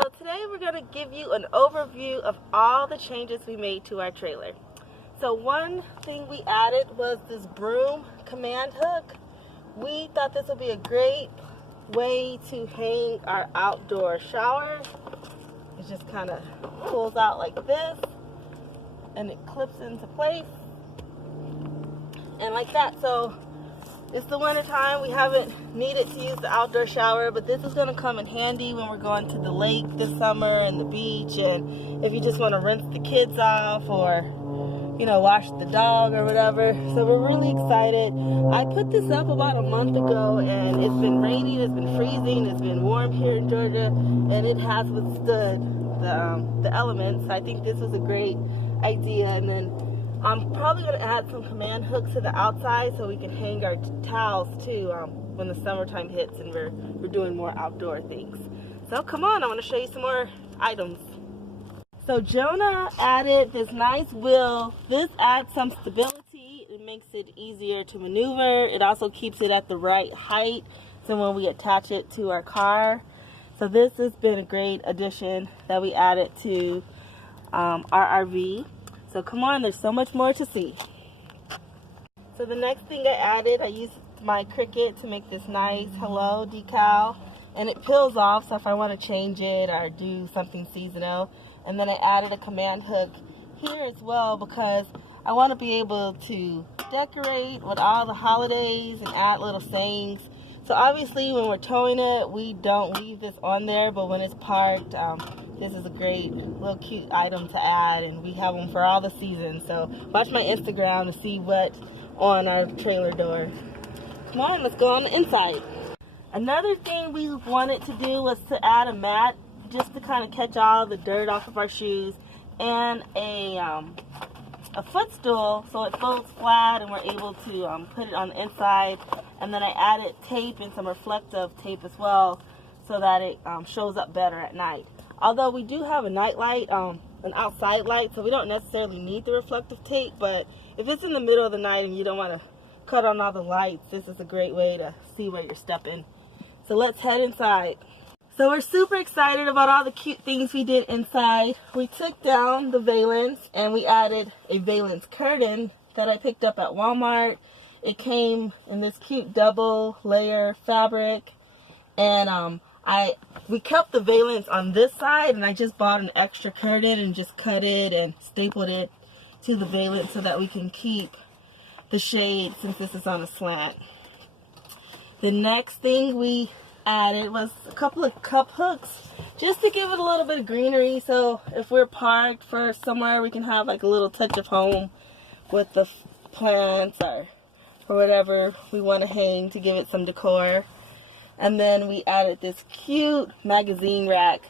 So today we're going to give you an overview of all the changes we made to our trailer. So one thing we added was this broom command hook. We thought this would be a great way to hang our outdoor shower. It just kind of pulls out like this and it clips into place and like that. So it's the winter time. We haven't needed to use the outdoor shower, but this is going to come in handy when we're going to the lake this summer and the beach, and if you just want to rinse the kids off or, you know, wash the dog or whatever. So we're really excited. I put this up about a month ago, and it's been raining, it's been freezing, it's been warm here in Georgia, and it has withstood the elements. I think this was a great idea. And then I'm probably going to add some command hooks to the outside so we can hang our towels too when the summertime hits and we're doing more outdoor things. So come on, I want to show you some more items. So Jonah added this nice wheel. This adds some stability. It makes it easier to maneuver. It also keeps it at the right height so when we attach it to our car. So this has been a great addition that we added to our RV. So come on, there's so much more to see. So the next thing I added, I used my Cricut to make this nice hello decal, and it peels off, so if I want to change it or do something seasonal. And then I added a command hook here as well because I want to be able to decorate with all the holidays and add little sayings. So obviously when we're towing it, we don't leave this on there, but when it's parked, this is a great little cute item to add, and we have them for all the seasons. So watch my Instagram to see what's on our trailer door. Come on, let's go on the inside. Another thing we wanted to do was to add a mat just to kind of catch all the dirt off of our shoes, and a footstool so it folds flat and we're able to put it on the inside. And then I added tape and some reflective tape as well so that it shows up better at night. Although we do have a night light, an outside light, so we don't necessarily need the reflective tape, but if it's in the middle of the night and you don't want to cut on all the lights, this is a great way to see where you're stepping. So let's head inside. So we're super excited about all the cute things we did inside. We took down the valance and we added a valance curtain that I picked up at Walmart. It came in this cute double layer fabric, and we kept the valance on this side, and I just bought an extra curtain and just cut it and stapled it to the valance so that we can keep the shade since this is on a slant. The next thing we added was a couple of cup hooks just to give it a little bit of greenery, so if we're parked for somewhere we can have like a little touch of home with the plants or whatever we want to hang to give it some decor. And then we added this cute magazine rack.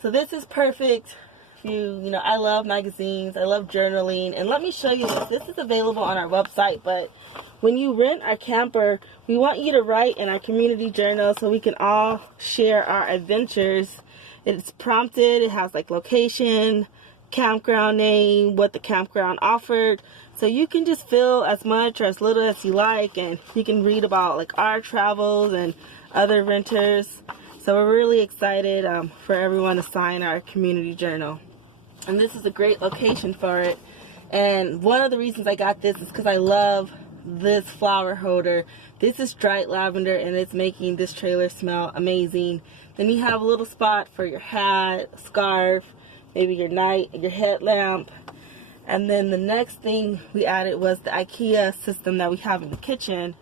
So this is perfect if you know, I love magazines, I love journaling, and let me show you this. This is available on our website, but when you rent our camper, we want you to write in our community journal so we can all share our adventures. It's prompted, it has like location, campground name, what the campground offered. So you can just fill as much or as little as you like, and you can read about like our travels and other renters. So we're really excited for everyone to sign our community journal. And this is a great location for it. And one of the reasons I got this is because I love this flower holder. This is dried lavender, and it's making this trailer smell amazing. Then you have a little spot for your hat, scarf, maybe your headlamp. And then the next thing we added was the IKEA system that we have in the kitchen.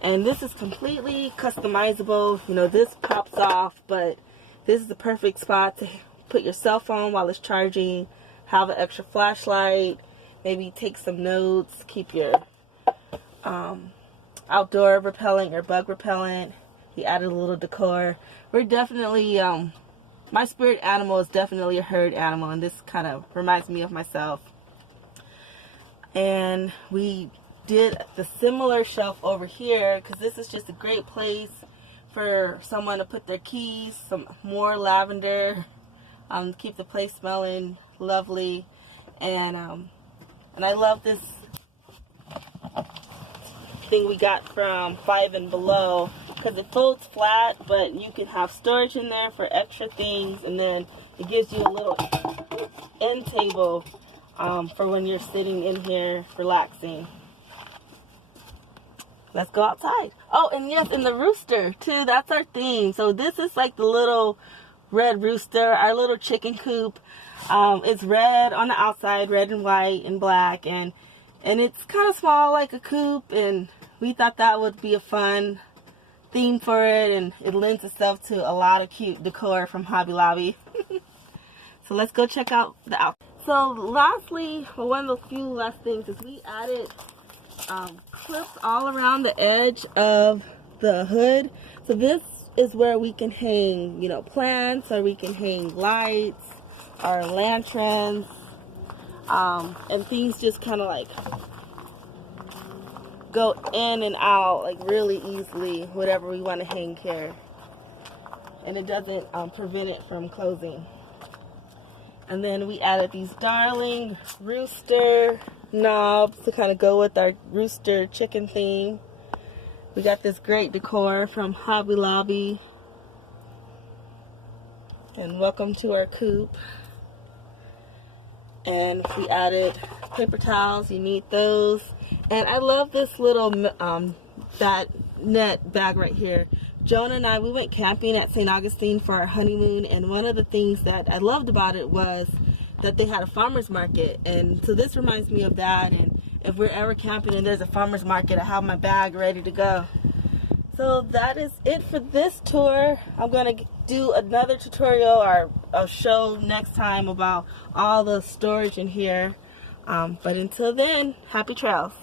And this is completely customizable. You know, this pops off, but this is the perfect spot to put your cell phone while it's charging, have an extra flashlight, maybe take some notes, keep your outdoor repellent or bug repellent. He added a little decor. We're definitely, my spirit animal is definitely a herd animal, and this kind of reminds me of myself. And we did the similar shelf over here because this is just a great place for someone to put their keys, some more lavender, keep the place smelling lovely. And I love this thing we got from 5 and Below because it folds flat, but you can have storage in there for extra things, and then it gives you a little end table for when you're sitting in here relaxing. Let's go outside. Oh, and yes, and the rooster too, that's our theme. So this is like the little red rooster, our little chicken coop. It's red on the outside, red and white and black, and it's kind of small like a coop, and we thought that would be a fun theme for it, and it lends itself to a lot of cute decor from Hobby Lobby. So let's go check out the outside. So lastly, one of the few last things is we added clips all around the edge of the hood. So this is where we can hang, you know, plants, or we can hang lights or lanterns, and things just kind of like go in and out like really easily, whatever we want to hang here, and it doesn't prevent it from closing. And then we added these darling rooster knobs to kind of go with our rooster chicken theme. We got this great decor from Hobby Lobby. And welcome to our coop. And we added paper towels. You need those. And I love this little that net bag right here. Jonah and I, we went camping at St. Augustine for our honeymoon, and one of the things that I loved about it was that they had a farmer's market, and so this reminds me of that. And if we're ever camping and there's a farmer's market, I have my bag ready to go. So that is it for this tour. I'm going to do another tutorial or a show next time about all the storage in here. But until then, happy trails.